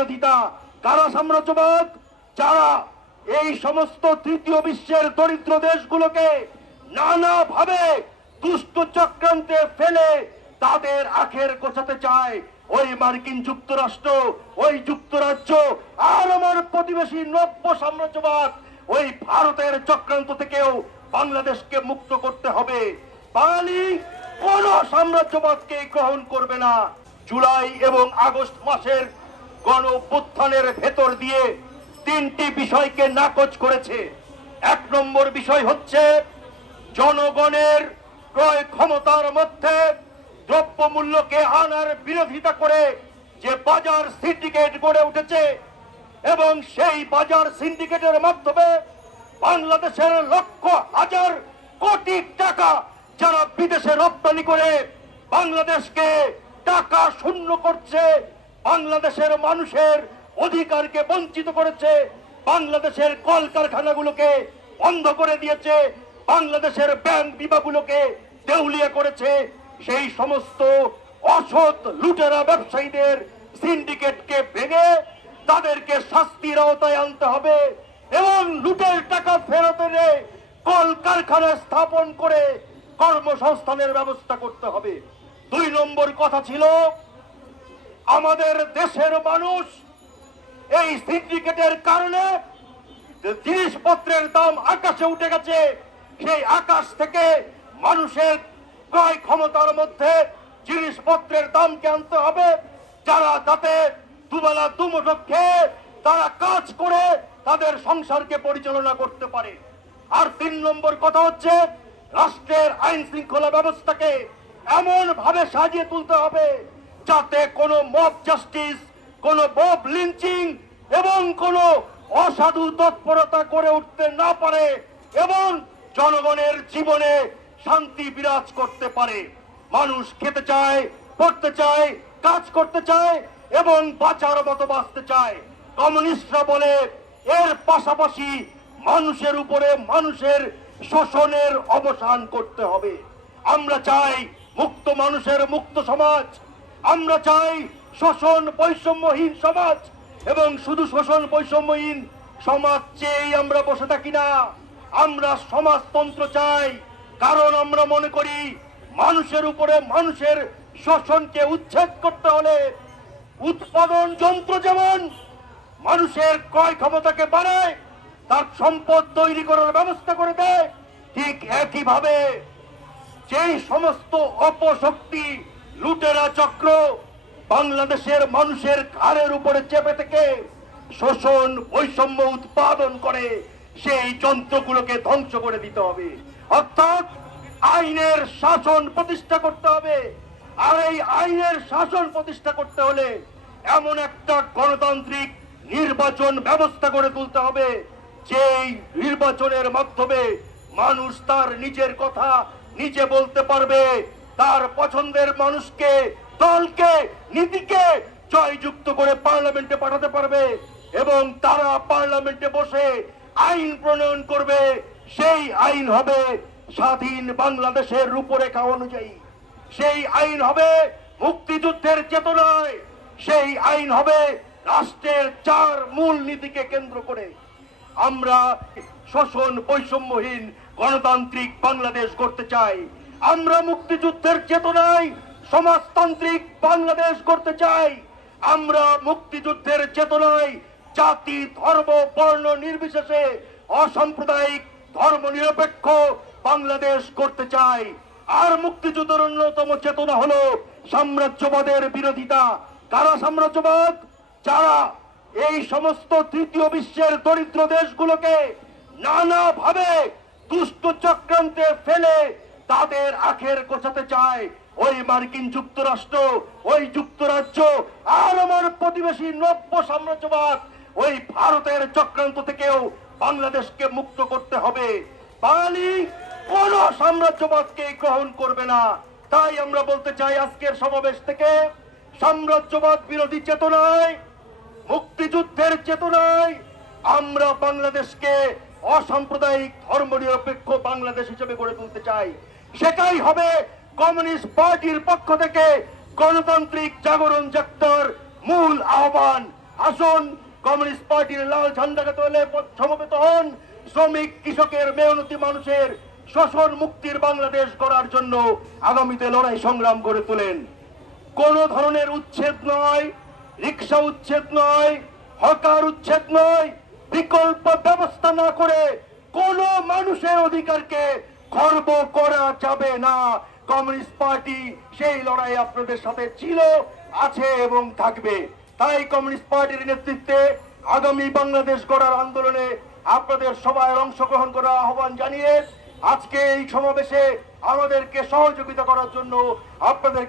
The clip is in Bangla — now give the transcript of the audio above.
বিরোধিতা কারা সাম্রাজ্যবাদ? যারা এই সমস্ত তৃতীয় বিশ্বের দরিদ্র দেশগুলোকে নানাভাবে দুষ্ট চক্রান্তে ফেলে তাদের আখের গোছাতে চায় ওই মার্কিন যুক্তরাষ্ট্র, ওই যুক্তরাজ্য, আর আমার প্রতিবেশী নব্য সাম্রাজ্যবাদ, ওই ভারতের চক্রান্ত থেকেও বাংলাদেশকে মুক্ত করতে হবে। বাঙালি কোন সাম্রাজ্যবাদকে গ্রহণ করবে না। জুলাই এবং আগস্ট মাসের গণ ভেতর দিয়ে তিনটি বিষয়কে নাকচ করেছে। এক নম্বর বিষয় হচ্ছে, জনগণের ক্রয় ক্ষমতার মধ্যে দ্রব্যমূল্যকে আনার বিরোধিতা করে যে বাজার সিন্ডিকেট গড়ে উঠেছে এবং সেই বাজার সিন্ডিকেটের মাধ্যমে বাংলাদেশের লক্ষ হাজার কোটি টাকা যারা বিদেশে রপ্তানি করে বাংলাদেশকে টাকা শূন্য করছে বাংলাদেশের মানুষের অধিকারকে বঞ্চিত করেছে, বাংলাদেশের কলকারখানাগুলোকে বন্ধ করে দিয়েছে, বাংলাদেশের ব্যাংক বিভাগগুলোকে দেউলিয়া করেছে। সেই সমস্ত অসৎ লুটেরা ব্যবসায়ীদের সিন্ডিকেটকে ভেঙে তাদেরকে শাস্তির আওতায় আনতে হবে এবং লুটের টাকা ফেরত এনে কলকারখানা স্থাপন করে কর্মসংস্থানের ব্যবস্থা করতে হবে। দুই নম্বর কথা ছিল আমাদের দেশের মানুষ এই সিন্ডিকেটের কারণে জিনিসপত্রের দাম আকাশে উঠে গেছে, সেই আকাশ থেকে মানুষের ক্রয় ক্ষমতার মধ্যে জিনিসপত্রের দামকে আনতে হবে। যারা যাতে দুবেলা দুমুঠো খেয়ে তারা কাজ করে তাদের সংসারকে পরিচালনা করতে পারে। আর তিন নম্বর কথা হচ্ছে, রাষ্ট্রের আইন শৃঙ্খলা ব্যবস্থাকে এমন ভাবে সাজিয়ে তুলতে হবে যাতে কোনো মব জাস্টিস কোনো মব লিঞ্চিং এবং কোনো অসাধু তৎপরতা করে উঠতে না পারে এবং জনগণের জীবনে শান্তি বিরাজ করতে পারে। মানুষ খেতে চায়, পড়তে চায়, কাজ করতে চায় এবং বাঁচার মতো বাঁচতে চায়। কমিউনিস্টরা বলে, এর পাশাপাশি মানুষের উপরে মানুষের শোষণের অবসান করতে হবে। আমরা চাই মুক্ত মানুষের মুক্ত সমাজ আমরা চাই শোষণ বৈষম্যহীন সমাজ এবং শুধু শোষণ বৈষম্যহীন সমাজ চেয়েই আমরা বসে থাকি না। আমরা সমাজতন্ত্র চাই, কারণ আমরা মনে করি মানুষের উপরে মানুষের শোষণকে উচ্ছেদ করতে হলে উৎপাদন যন্ত্র যেমন মানুষের ক্রয় ক্ষমতাকে বাড়ায়, তার সম্পদ তৈরি করার ব্যবস্থা করে দেয়, ঠিক একইভাবে যেই সমস্ত অপশক্তি লুটেরা চক্র বাংলাদেশের মানুষের ঘাড়ের উপরে চেপে থেকে শোষণ, বৈষম্য উৎপাদন করে সেই যন্ত্রগুলোকে ধ্বংস করে দিতে হবে। অর্থাৎ আইনের শাসন প্রতিষ্ঠা করতে হবে। আর এই আইনের শাসন প্রতিষ্ঠা করতে হলে এমন একটা গণতান্ত্রিক নির্বাচন ব্যবস্থা করে তুলতে হবে, যেই নির্বাচনের মাধ্যমে মানুষ তার নিজের কথা নিজে বলতে পারবে। তার পছন্দের মানুষকে, দলকে, নীতিকে জয়যুক্ত করে পার্লামেন্টে পাঠাতে পারবে এবং তারা পার্লামেন্টে বসে আইন প্রণয়ন করবে। সেই আইন হবে স্বাধীন বাংলাদেশের রূপরেখা অনুযায়ী। সেই আইন হবে মুক্তিযুদ্ধের চেতনায়। সেই আইন হবে রাষ্ট্রের চার মূল নীতিকে কেন্দ্র করে। আমরা শোষণ বৈষম্যহীন গণতান্ত্রিক বাংলাদেশ করতে চাই। আমরা মুক্তিযুদ্ধের চেতনায় সমাজতান্ত্রিক বাংলাদেশ করতে চাই। আমরা মুক্তিযুদ্ধের চেতনায় জাতি, ধর্ম, বর্ণ নির্বিশেষে অসাম্প্রদায়িক ধর্ম নিরপেক্ষ বাংলাদেশ করতে চাই। আর মুক্তিযুদ্ধের অন্যতম চেতনা হলো সাম্রাজ্যবাদের বিরোধিতা। কারা সাম্রাজ্যবাদ? যারা এই সমস্ত তৃতীয় বিশ্বের দরিদ্র দেশগুলোকে নানাভাবে দুষ্ট চক্রান্তে ফেলে তাদের আখের গোছাতে চায়। ওই মার্কিন যুক্তরাষ্ট্র, ওই যুক্তরাজ্য, আর আমার প্রতিবেশী নব্য সাম্রাজ্যবাদ, ওই ভারতের চক্রান্ত থেকেও বাংলাদেশকে মুক্ত করতে হবে। বাঙালি কোন সাম্রাজ্যবাদকে গ্রহণ করবে না। তাই আমরা বলতে চাই আজকের সমাবেশ থেকে, সাম্রাজ্যবাদ বিরোধী চেতনায়, মুক্তিযুদ্ধের চেতনায়, আমরা বাংলাদেশকে অসাম্প্রদায়িক ধর্ম নিরপেক্ষ বাংলাদেশ হিসেবে গড়ে তুলতে চাই। সেটাই হবে কমিউনিস্ট পার্টির পক্ষ থেকে গণতান্ত্রিক জাগরণ যাত্রার মূল আহ্বান। আসুন, কমিউনিস্ট পার্টির লাল ঝান্ডাকে তোলে, সমবেত হন। শ্রমিক, কৃষকের মেহনতি মানুষের শোষণ মুক্তির বাংলাদেশ গড়ার জন্য আগামীতে লড়াই সংগ্রাম করে তোলেন। কোন ধরনের উচ্ছেদ নয় রিক্সা উচ্ছেদ নয়, হকার উচ্ছেদ নয়, বিকল্প ব্যবস্থা না করে কোন মানুষের অধিকারকে খর্ব করা যাবে না। কমিউনিস্ট পার্টি সেই লড়াই আপনাদের সাথে ছিল, আছে এবং থাকবে। তাই কমিউনিস্ট পার্টির নেতৃত্বে আগামী বাংলাদেশ গড়ার আন্দোলনে আপনাদের সবাই অংশগ্রহণ করার আহ্বান জানিয়ে আজকে এই সমাবেশে আমাদেরকে সহযোগিতা করার জন্য আপনাদের